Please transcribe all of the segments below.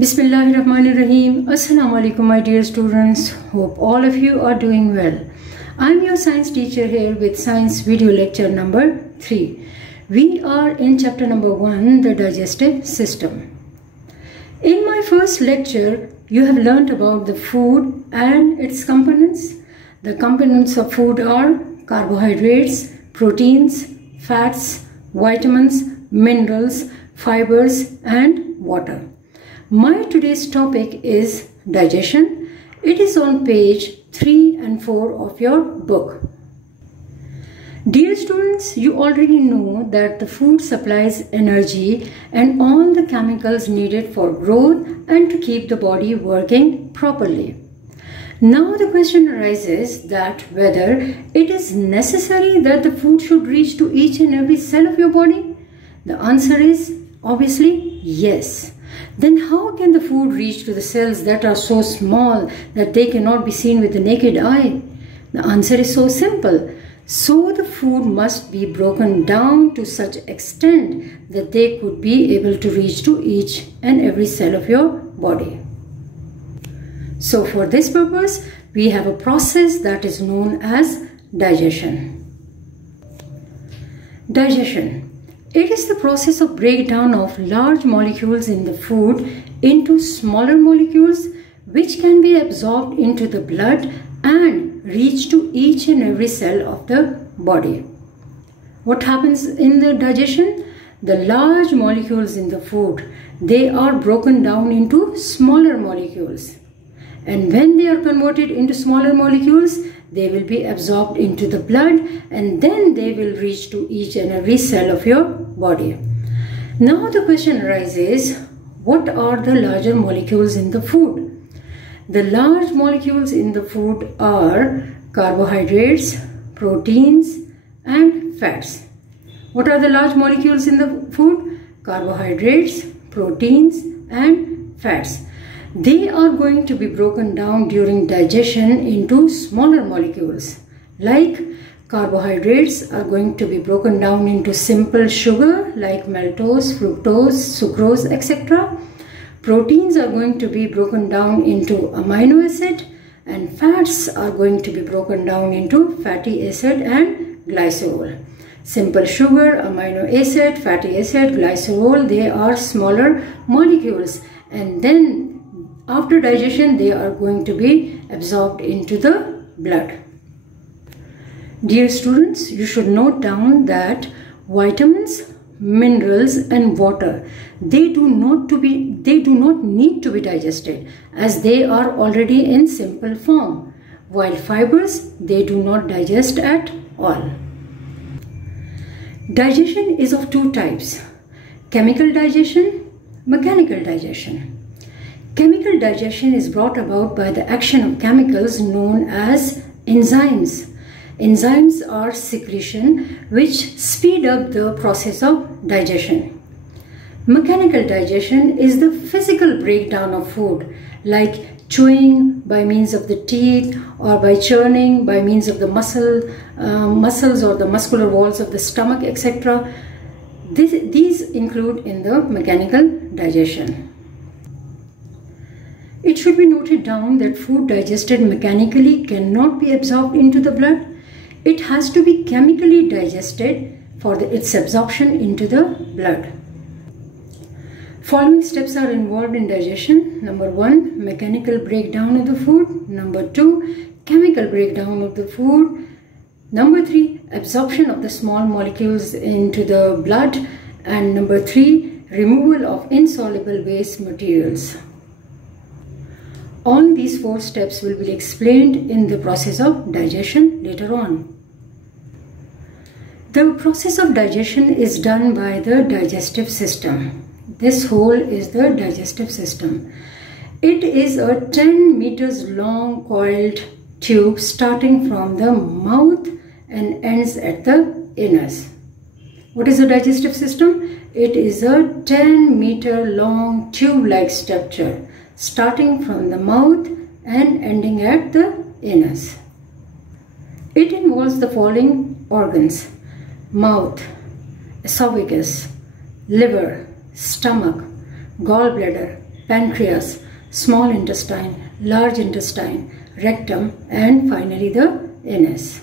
Bismillahirrahmanirrahim. Assalamu alaikum, my dear students. Hope all of you are doing well. I'm your science teacher here with science video lecture number 3. We are in chapter number 1, the digestive system. In my first lecture, you have learnt about the food and its components. The components of food are carbohydrates, proteins, fats, vitamins, minerals, fibers, and water. My today's topic is digestion. It is on page 3 and 4 of your book. Dear students, you already know that the food supplies energy and all the chemicals needed for growth and to keep the body working properly. Now the question arises that whether it is necessary that the food should reach to each and every cell of your body. The answer is obviously yes. Then how can the food reach to the cells that are so small that they cannot be seen with the naked eye? The answer is so simple. So the food must be broken down to such extent that they could be able to reach to each and every cell of your body. So for this purpose, we have a process that is known as digestion. Digestion. It is the process of breakdown of large molecules in the food into smaller molecules which can be absorbed into the blood and reach to each and every cell of the body. What happens in the digestion? The large molecules in the food, they are broken down into smaller molecules. And when they are converted into smaller molecules, they will be absorbed into the blood and then they will reach to each and every cell of your body. Now the question arises, what are the larger molecules in the food? The large molecules in the food are carbohydrates, proteins, and fats. What are the large molecules in the food? Carbohydrates, proteins, and fats. They are going to be broken down during digestion into smaller molecules. Like carbohydrates are going to be broken down into simple sugar like maltose, fructose, sucrose, etc. Proteins are going to be broken down into amino acid, and fats are going to be broken down into fatty acid and glycerol. Simple sugar, amino acid, fatty acid, glycerol, they are smaller molecules, and then after digestion they are going to be absorbed into the blood. Dear students, you should note down that vitamins, minerals and water, they do not need to be digested as they are already in simple form, while fibers, they do not digest at all. Digestion is of two types: chemical digestion, mechanical digestion. Chemical digestion is brought about by the action of chemicals known as enzymes. Enzymes are secretion which speed up the process of digestion. Mechanical digestion is the physical breakdown of food, like chewing by means of the teeth or by churning by means of the muscles or the muscular walls of the stomach, etc. These include in the mechanical digestion. It should be noted down that food digested mechanically cannot be absorbed into the blood. It has to be chemically digested for its absorption into the blood. Following steps are involved in digestion. Number 1, mechanical breakdown of the food. Number 2, chemical breakdown of the food. Number 3, absorption of the small molecules into the blood. And number 3, removal of insoluble waste materials. All these 4 steps will be explained in the process of digestion later on. The process of digestion is done by the digestive system. This hole is the digestive system. It is a 10 meters long coiled tube starting from the mouth and ends at the anus. What is the digestive system? It is a 10-meter long tube-like structure starting from the mouth and ending at the anus. It involves the following organs: mouth, esophagus, liver, stomach, gallbladder, pancreas, small intestine, large intestine, rectum, and finally the anus.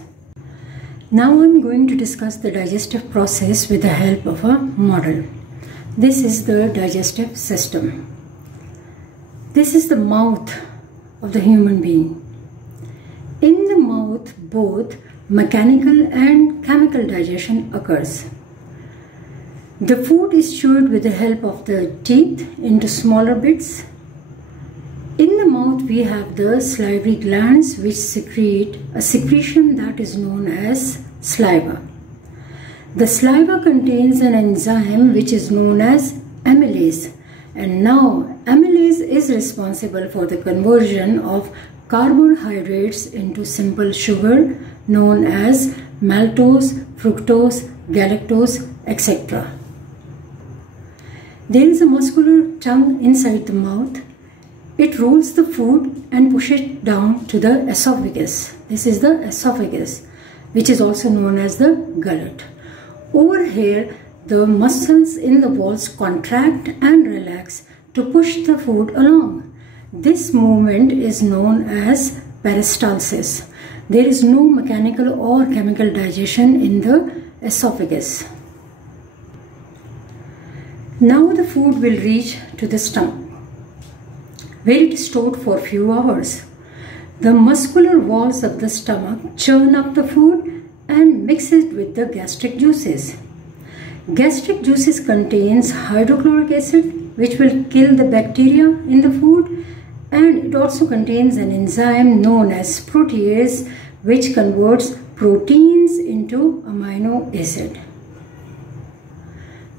Now I'm going to discuss the digestive process with the help of a model. This is the digestive system. This is the mouth of the human being. In the mouth, both mechanical and chemical digestion occurs. The food is chewed with the help of the teeth into smaller bits. In the mouth, we have the salivary glands which secrete a secretion that is known as saliva. The saliva contains an enzyme which is known as amylase, and now amylase is responsible for the conversion of carbohydrates into simple sugar known as maltose, fructose, galactose, etc. There is a muscular tongue inside the mouth. It rolls the food and pushes it down to the esophagus. This is the esophagus, which is also known as the gullet. Over here, the muscles in the walls contract and relax to push the food along. This movement is known as peristalsis. There is no mechanical or chemical digestion in the esophagus. Now the food will reach to the stomach, where it is stored for a few hours. The muscular walls of the stomach churn up the food and mix it with the gastric juices. Gastric juices contains hydrochloric acid, which will kill the bacteria in the food, and it also contains an enzyme known as protease, which converts proteins into amino acid.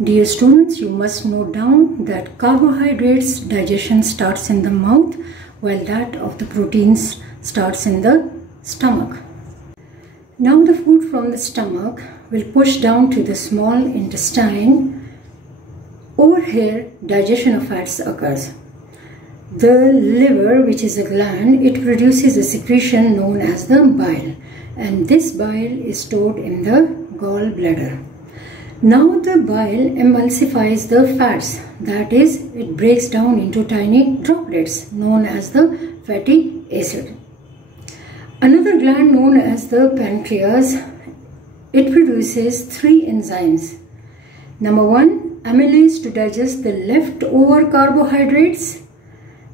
Dear students, you must note down that carbohydrates digestion starts in the mouth, while that of the proteins starts in the stomach. Now the food from the stomach will push down to the small intestine. Over here, digestion of fats occurs. The liver, which is a gland, it produces a secretion known as the bile, and this bile is stored in the gallbladder. Now the bile emulsifies the fats, that is, it breaks down into tiny droplets known as the fatty acid. Another gland known as the pancreas, it produces 3 enzymes. Number 1, amylase to digest the leftover carbohydrates,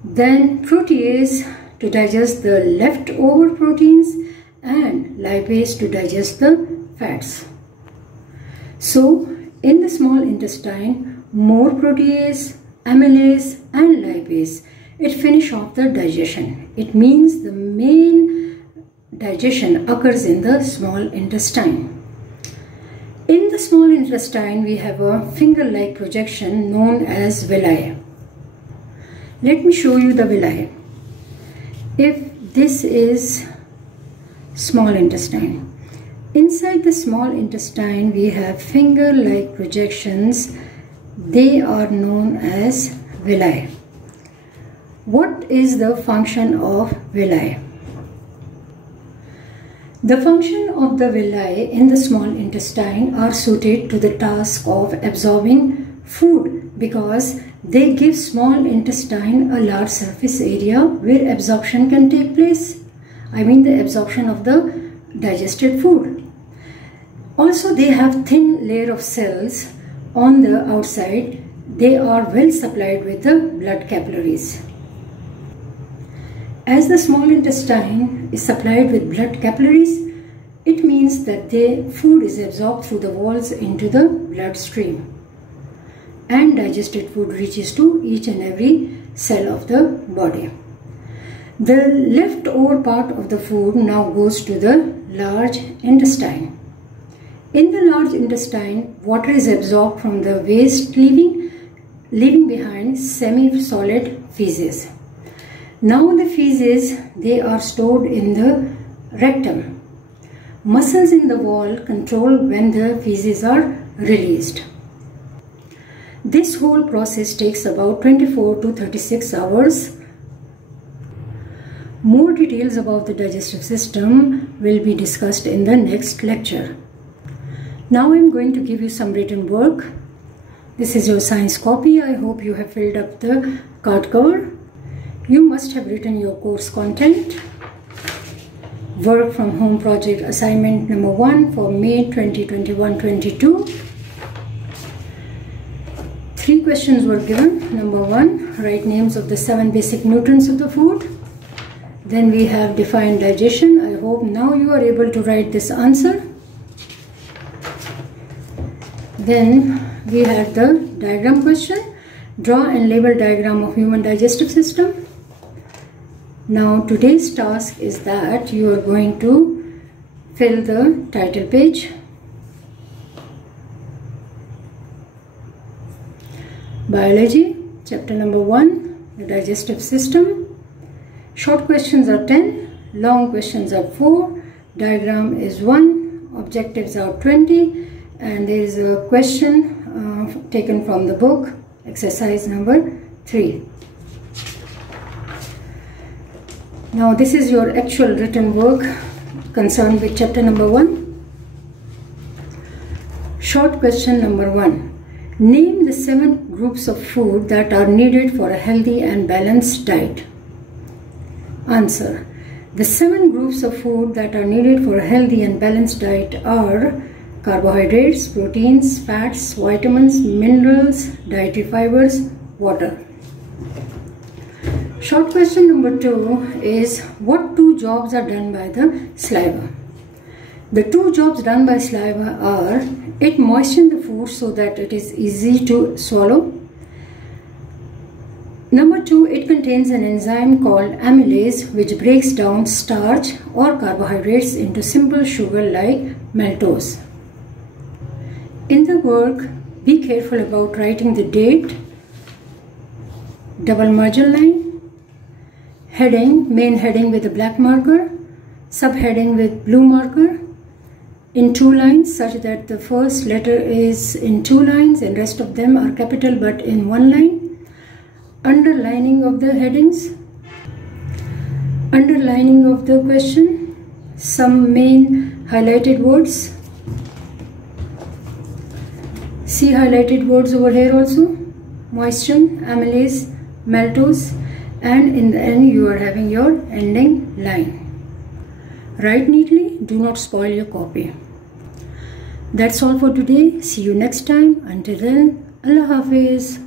then protease to digest the leftover proteins, and lipase to digest the fats. So, in the small intestine, more protease, amylase and lipase, it finish off the digestion. It means the main digestion occurs in the small intestine. In the small intestine, we have a finger-like projection known as villi. Let me show you the villi. If this is small intestine, inside the small intestine, we have finger-like projections. They are known as villi. What is the function of villi? The function of the villi in the small intestine are suited to the task of absorbing food because they give small intestine a large surface area where absorption can take place. I mean the absorption of the digested food. Also, they have thin layer of cells on the outside. They are well supplied with the blood capillaries. As the small intestine is supplied with blood capillaries, it means that the food is absorbed through the walls into the bloodstream, and digested food reaches to each and every cell of the body. The leftover part of the food now goes to the large intestine. In the large intestine, water is absorbed from the waste, leaving behind semi-solid feces. Now the feces, they are stored in the rectum. Muscles in the wall control when the feces are released. This whole process takes about 24 to 36 hours. More details about the digestive system will be discussed in the next lecture. Now I am going to give you some written work. This is your science copy. I hope you have filled up the card cover. You must have written your course content. Work from home project assignment number 1 for May 2021-22. 3 questions were given. Number 1, write names of the 7 basic nutrients of the food. Then we have defined digestion. I hope now you are able to write this answer. Then we had the diagram question. Draw and label diagram of human digestive system. Now today's task is that you are going to fill the title page. Biology, chapter number 1, the digestive system. Short questions are 10, long questions are 4, diagram is 1, objectives are 20, and there is a question taken from the book, exercise number 3. Now this is your actual written work concerned with chapter number 1. Short question number 1. Name the 7 groups of food that are needed for a healthy and balanced diet. Answer. The 7 groups of food that are needed for a healthy and balanced diet are carbohydrates, proteins, fats, vitamins, minerals, dietary fibers, water. Short question number 2 is, what 2 jobs are done by the saliva? The 2 jobs done by saliva are, it moistens the food so that it is easy to swallow. Number 2, it contains an enzyme called amylase which breaks down starch or carbohydrates into simple sugar like maltose. In the work, be careful about writing the date, double margin line, heading, main heading with a black marker, subheading with blue marker, in 2 lines such that the first letter is in 2 lines and rest of them are capital but in 1 line, underlining of the headings, underlining of the question, some main highlighted words. See highlighted words over here also, moisten, amylase, maltose, and in the end you are having your ending line. Write neatly, do not spoil your copy. That's all for today. See you next time. Until then, Allah Hafiz.